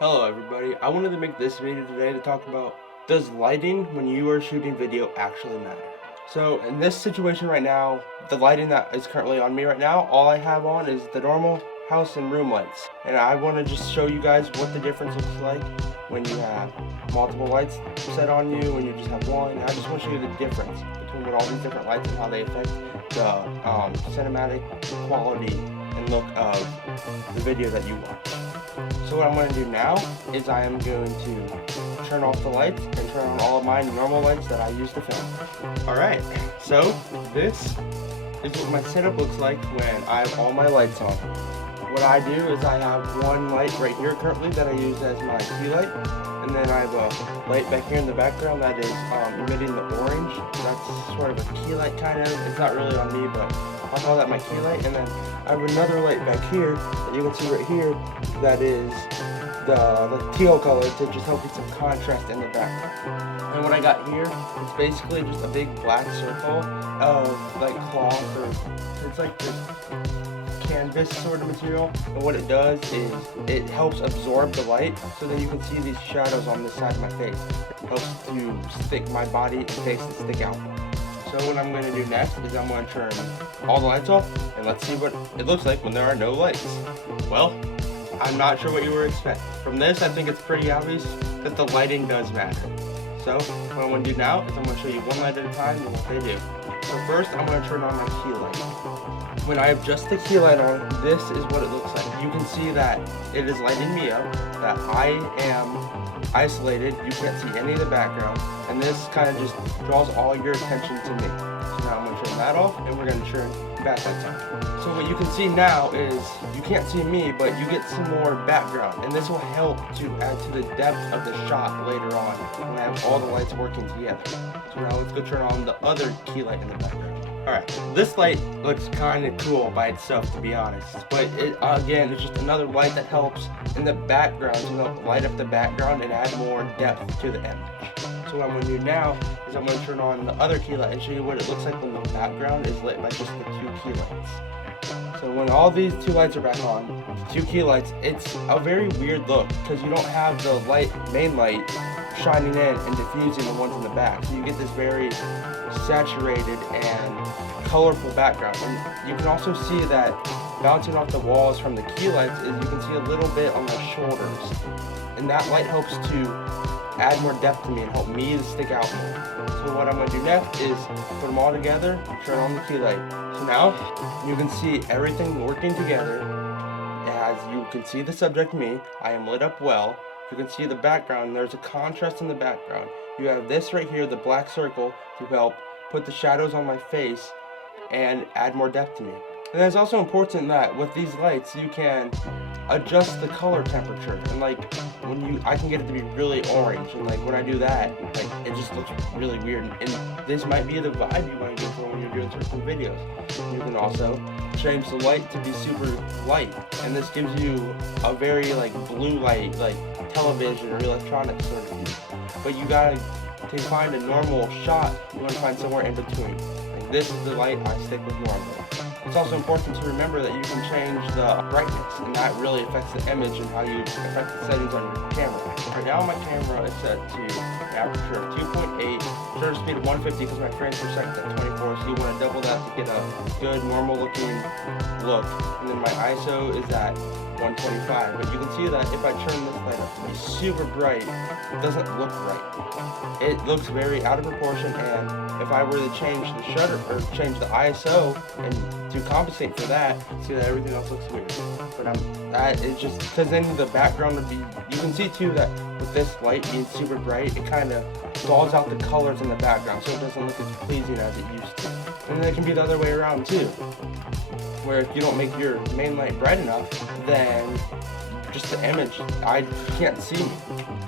Hello everybody, I wanted to make this video today to talk about, does lighting when you are shooting video actually matter? So in this situation right now, the lighting that is currently on me right now, all I have on is the normal house and room lights. And I want to just show you guys what the difference looks like when you have multiple lights set on you, when you just have one. I just want to show you the difference between what all these different lights and how they affect the cinematic quality and look of the video that you watch. So what I'm going to do now is I am going to turn off the lights and turn on all of my normal lights that I use to film. Alright, so this is what my setup looks like when I have all my lights on. What I do is I have one light right here currently that I use as my key light, and then I have a light back here in the background that is emitting the orange. That's sort of a key light kind of. It's not really on me, but I'll call that my key light. And then I have another light back here that you can see right here that is the teal color to just help get some contrast in the background. And what I got here is basically just a big black circle of like cloth, or it's like this canvas sort of material, and what it does is it helps absorb the light so that you can see these shadows on this side of my face. It helps to stick my body and face to stick out. So what I'm going to do next is I'm going to turn all the lights off, and let's see what it looks like when there are no lights. Well, I'm not sure what you were expecting. From this, I think it's pretty obvious that the lighting does matter. So what I'm going to do now is I'm going to show you one light at a time and what they do. So first, I'm going to turn on my key light. When I have just the key light on, this is what it looks like. You can see that it is lighting me up, that I am isolated, you can't see any of the background, and this kind of just draws all your attention to me. So now I'm going to turn that off, and we're going to turn the backlights on. So what you can see now is, you can't see me, but you get some more background, and this will help to add to the depth of the shot later on, when I have all the lights working together. So now let's go turn on the other key light in the background. Alright, this light looks kind of cool by itself, to be honest, but it, again, it's just another light that helps in the background to light up the background and add more depth to the image. So what I'm going to do now is I'm going to turn on the other key light and show you what it looks like when the background is lit by just the two key lights. So when all these two lights are back on, the two key lights, it's a very weird look because you don't have the main light shining in and diffusing the ones in the back. So you get this very saturated and colorful background. And you can also see that bouncing off the walls from the key lights is you can see a little bit on my shoulders. And that light helps to add more depth to me and help me to stick out more. So what I'm going to do next is put them all together and turn on the key light. So now you can see everything working together. As you can see the subject, me, I am lit up well. You can see the background, there's a contrast in the background. You have this right here, the black circle, to help put the shadows on my face and add more depth to me. And it's also important that with these lights you can adjust the color temperature, and like I can get it to be really orange, and like when I do that, like it just looks really weird, and this might be the vibe you want to go for when you're doing certain videos. You can also change the light to be super light, and this gives you a very like blue light, like television or electronics sort of view. But you gotta, to find a normal shot, you want to find somewhere in between. Like this is the light I stick with normally. It's also important to remember that you can change the brightness, and that really affects the image and how you affect the settings on your camera. Right now my camera is set to an aperture of 2.8, shutter speed of 150 because my frames per second at 24, so you want to double that to get a good normal looking look. And then my ISO is at 125, but you can see that if I turn this light up to be super bright, it doesn't look right. It looks very out of proportion, and if I were to change the shutter or change the ISO and to compensate for that, see that everything else looks weird. But that is just because then the background would be, you can see too that with this light being super bright, it kind of dulls out the colors in the background so it doesn't look as pleasing as it used to. And then it can be the other way around too, where if you don't make your main light bright enough, then just the image, I can't see me,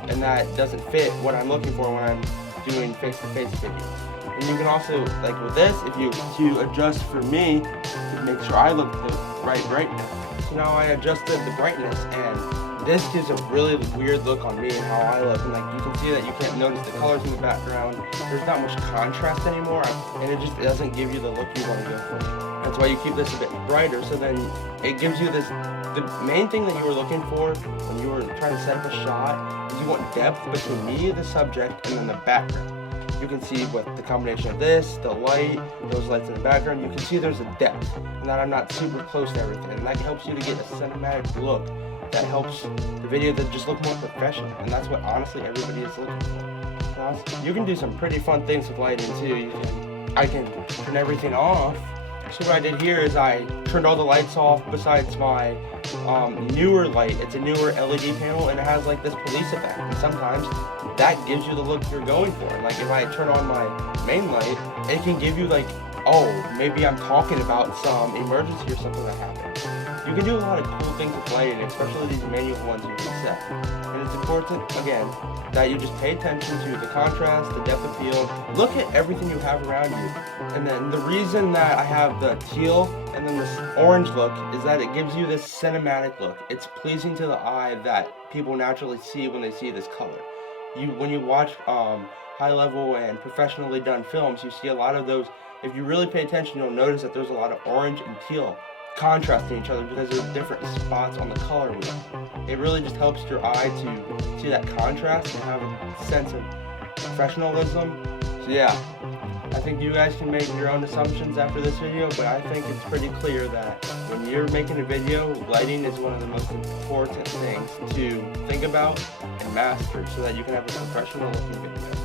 and that doesn't fit what I'm looking for when I'm doing face-to-face videos. And you can also, like with this, if you adjust for me to make sure I look the right brightness. So now I adjusted the brightness, and this gives a really weird look on me and how I look, and like you can see that you can't notice the colors in the background. There's not much contrast anymore, and it just doesn't give you the look you want to go for. That's why you keep this a bit brighter, so then it gives you this, the main thing that you were looking for when you were trying to set up a shot is you want depth between me, the subject, and then the background. You can see with the combination of this, the light, those lights in the background, you can see there's a depth, and that I'm not super close to everything, and that helps you to get a cinematic look that helps the video to just look more professional, and that's what honestly everybody is looking for. Now, you can do some pretty fun things with lighting too. I can turn everything off. So what I did here is I turned all the lights off besides my newer light. It's a newer LED panel, and it has like this police effect, and sometimes that gives you the look you're going for. Like if I turn on my main light, it can give you like, oh, maybe I'm talking about some emergency or something that happened. You can do a lot of cool things with lighting, especially these manual ones you can set. And it's important, again, that you just pay attention to the contrast, the depth of field, look at everything you have around you. And then the reason that I have the teal and then this orange look is that it gives you this cinematic look. It's pleasing to the eye that people naturally see when they see this color. When you watch high level and professionally done films, you see a lot of those. If you really pay attention, you'll notice that there's a lot of orange and teal contrasting each other because there's different spots on the color wheel. It really just helps your eye to see that contrast and have a sense of professionalism. So yeah, I think you guys can make your own assumptions after this video, but I think it's pretty clear that when you're making a video, lighting is one of the most important things to think about and master so that you can have a professional looking video.